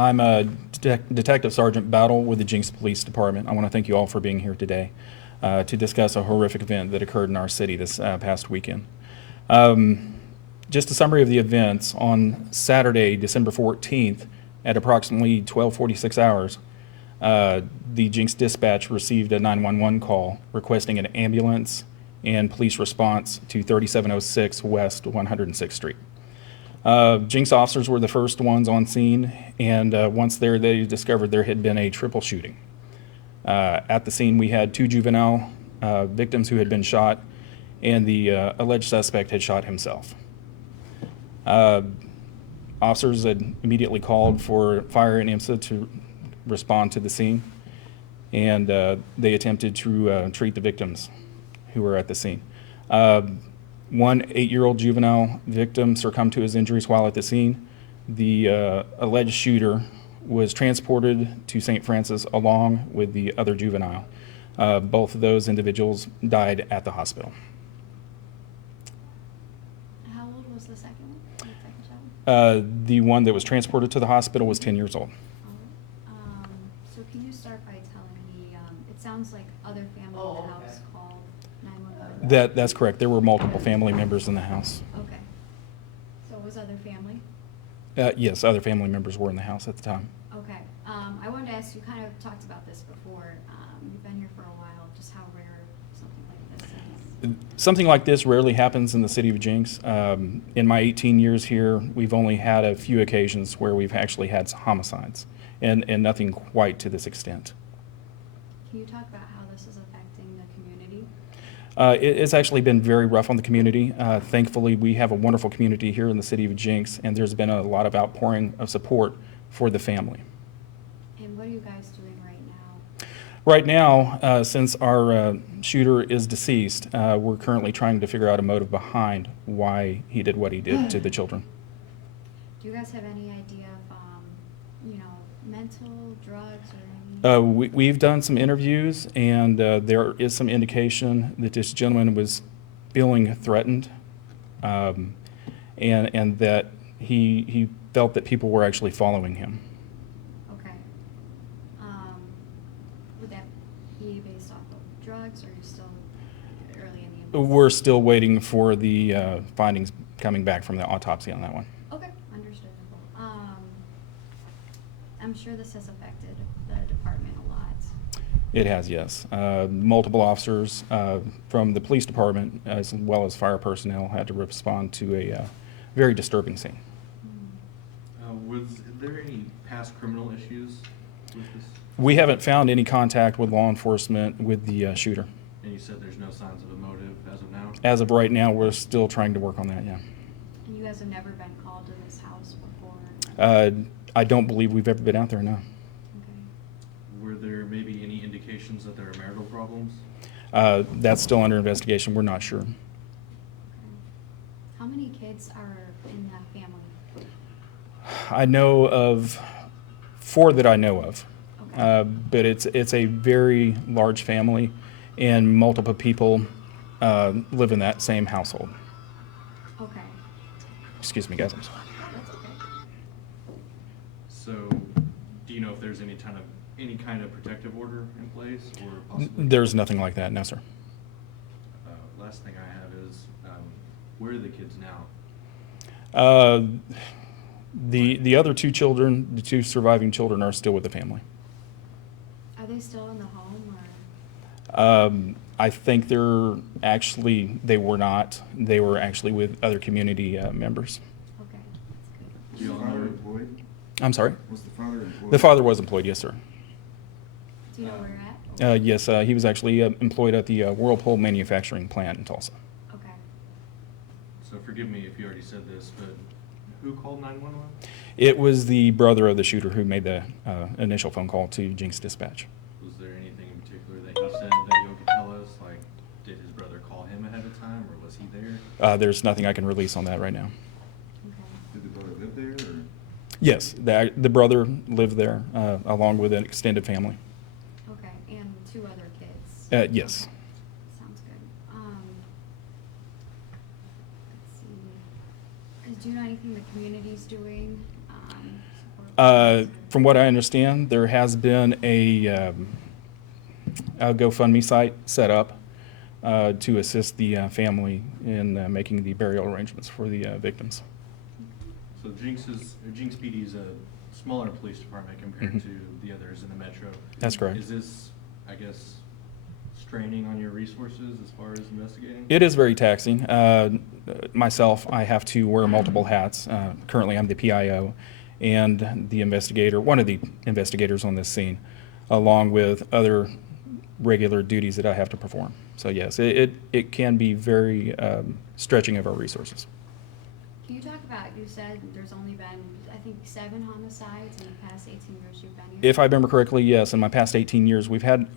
I'm Detective Sgt. Bowdle with the Jenks Police Department. I want to thank you all for being here today to discuss a horrific event that occurred in our city this past weekend. Just a summary of the events. On Saturday, December 14th, at approximately 12:46 hours, the Jenks dispatch received a 911 call requesting an ambulance and police response to 3706 West 106th Street. Jenks officers were the first ones on scene, and once there, they discovered there had been a triple shooting. At the scene, we had 2 juvenile victims who had been shot, and the alleged suspect had shot himself. Officers had immediately called for fire and IMSA to respond to the scene, and they attempted to treat the victims who were at the scene. One 8-year-old juvenile victim succumbed to his injuries while at the scene. The alleged shooter was transported to St. Francis along with the other juvenile. Both of those individuals died at the hospital. How old was the second one? The second child? The one that was transported to the hospital was 10 years old. So can you start by telling me, it sounds like other family in the house called 911? That's correct. There were multiple family members in the house. Okay. So it was other family? Yes, other family members were in the house at the time. Okay. I wanted to ask, you kind of talked about this before. You've been here for a while, just how rare something like this is. Something like this rarely happens in the city of Jenks. In my 18 years here, we've only had a few occasions where we've actually had homicides, and nothing quite to this extent. Can you talk about how this is affecting the community? It's actually been very rough on the community. Thankfully, we have a wonderful community here in the city of Jenks, and there's been a lot of outpouring of support for the family. And what are you guys doing right now? Right now, since our shooter is deceased, we're currently trying to figure out a motive behind why he did what he did to the children. Do you guys have any idea of, mental, drugs, or anything? We've done some interviews, and there is some indication that this gentleman was feeling threatened, and that he felt that people were actually following him. Okay. Would that be based off of drugs, or are you still early in the investigation? We're still waiting for the findings coming back from the autopsy on that one. Okay, understandable. I'm sure this has affected the department a lot. It has, yes. Multiple officers from the police department, as well as fire personnel, had to respond to a very disturbing scene. Was there any past criminal issues with this? We haven't found any contact with law enforcement with the shooter. And you said there's no signs of a motive as of now? As of right now, we're still trying to work on that, yeah. And you guys have never been called to this house before? I don't believe we've ever been out there, no. Okay. Were there maybe any indications that there are marital problems? That's still under investigation. We're not sure. Okay. How many kids are in that family? I know of 4 that I know of, Okay. but it's a very large family, and multiple people live in that same household. Okay. Excuse me, guys. I'm sorry. That's okay. So, do you know if there's any kind of protective order in place, or possibly? There's nothing like that, no, sir. Last thing I have is, where are the kids now? The other 2 children, the 2 surviving children, are still with the family. Are they still in the home, or? I think they were not. They were actually with other community members. Okay, that's Was the good. father employed? I'm sorry? Was the father employed? The father was employed, yes, sir. Do you know where you're at? Yes, he was actually employed at the Whirlpool manufacturing plant in Tulsa. Okay. So forgive me if you already said this, but who called 911? It was the brother of the shooter who made the initial phone call to Jenks Dispatch. Was there anything in particular that he said that you could tell us? Like, did his brother call him ahead of time, or was he there? There's nothing I can release on that right now. Okay. Did the brother live there, or? Yes, the brother lived there along with an extended family. Okay, and 2 other kids? Yes. Okay. Sounds good. Let's see. Do you know anything the community's doing From what I understand, there has been a GoFundMe site set up to assist the family in making the burial arrangements for the victims. So Jinx PD is a smaller police department compared Mhm. to the others in the metro. That's correct. Is this, I guess, straining on your resources as far as investigating? It is very taxing. Myself, I have to wear multiple hats. Currently, I'm the PIO and the investigator, one of the investigators on this scene, along with other regular duties that I have to perform. So yes, it can be very stretching of our resources. Can you talk about, you said there's only been, I think, 7 homicides in the past 18 years you've been here? If I remember correctly, yes, in my past 18 years, we've had